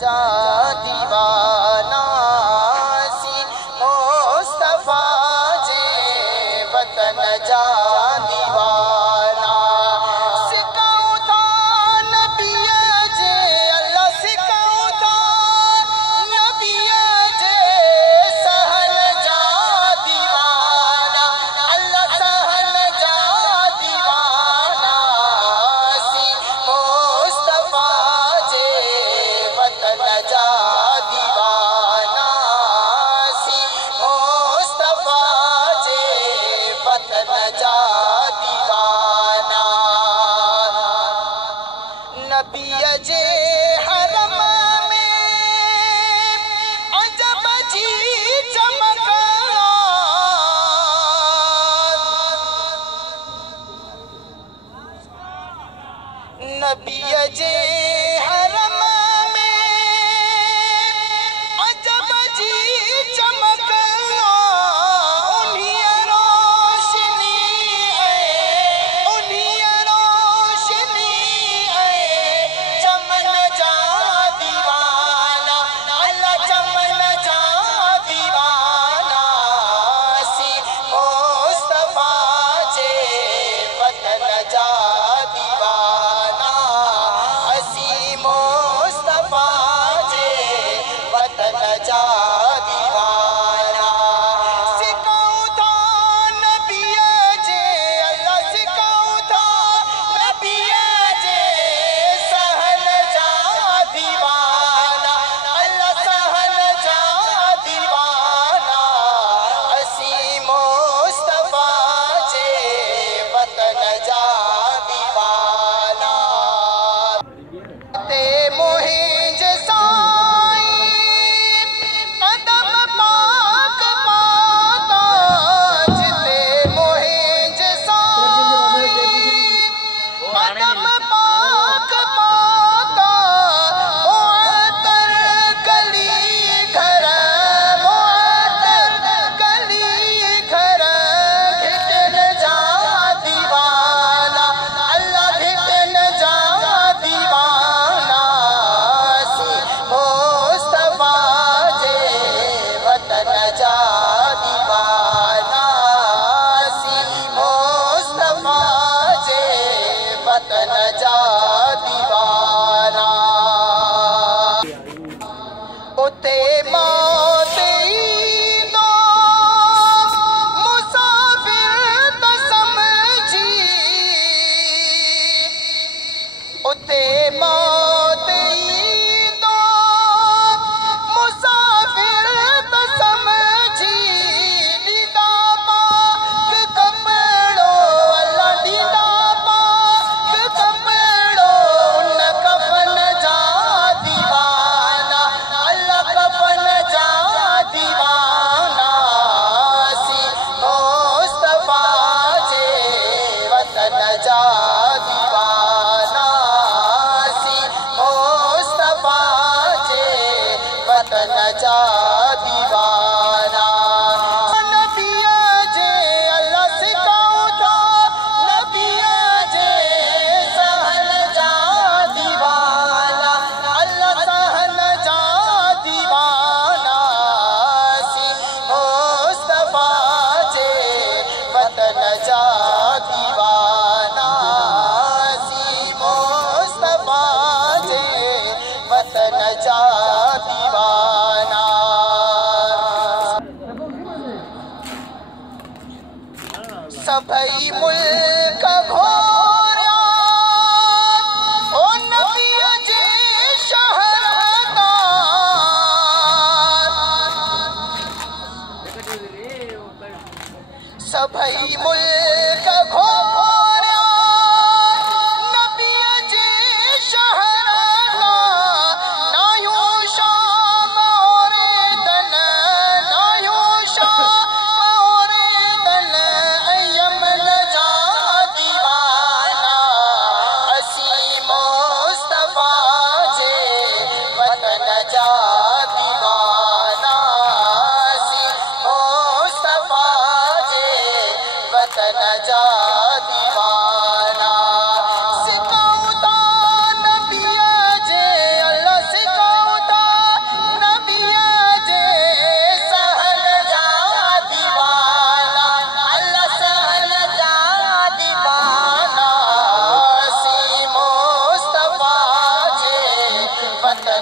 जा दीवाना सी मुस्तफा जे वतन जा दीवाना सिकाऊं था नबिया जे अल्लाह सिकाऊं था नबिया जे सहन जा दीवाना अल्लाह सहन जा दीवाना सी मुस्तफा जे वतन जा दीवाना सी मुस्तफा जे वतन जा दीवाना नबी जे हरम में अजब जी चमक नबी जे हरम में अजब जी चमक उन्हीं रोशनी चमन जा दीवाना अल्लाह चमन जा दीवाना सी मुस्तफा जे वतन जा दीवाना असी मुस्तफा जे वतन जा दीवाना सिकाऊं था नबिया जे अल्लाह सिकाऊं था नबिया जे सहन जा दीवाना अल्लाह सहन जा दीवाना असी मुस्तफा जे वतन जा दीवाना ते मुहिंज साईं कदम पाक पाता जिते मुहिंज साईं कदम पाक पाता मुअत्तर गली घर घिटन जा दीवाना अल्लाह घिटन जा दीवाना सी मुस्तफा जे वतन जा दीवाना सी मुस्तफा जे वतन जा दीवाना उते मौत ईंदो मुसाफिर त समझी उते मौत ईंदो मुसाफिर त समझी ॾींदा पाक कपड़ो अल्लाह ॾींदा पाक कपड़ो उन कफन जा दीवाना अल्लाह कफन जा दीवाना सी मुस्तफा जे वतन जा दीवाना सी मुस्तफा जे वतन जा दीवाना नबिया जे अल्लाह सिकाऊं था नबिया जे सहन जा दीवाना अल्लाह सहन जा दीवाना सी मुस्तफा जे वतन जा दीवाना सी मुस्तफा जे वतन जा दीवाना सभई मुल्क घोरिया ओ नबीअ जे शहरदार सभई मुल्क घोरिया नबीअ जे शहरदार नायूं शाम औरेदन नायूं शाम औरेदन यमन जा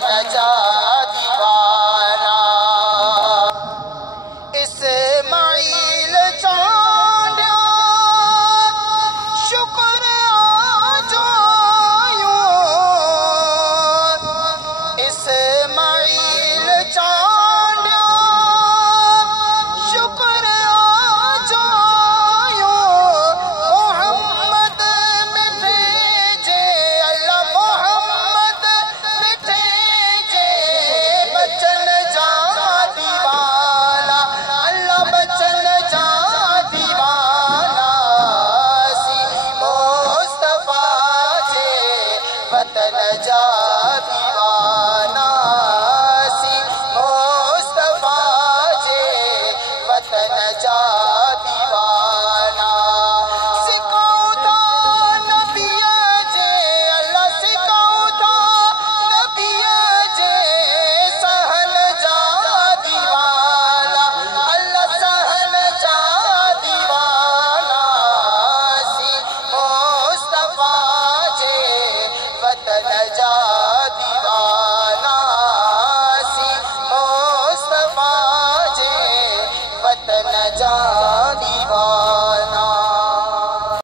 सजा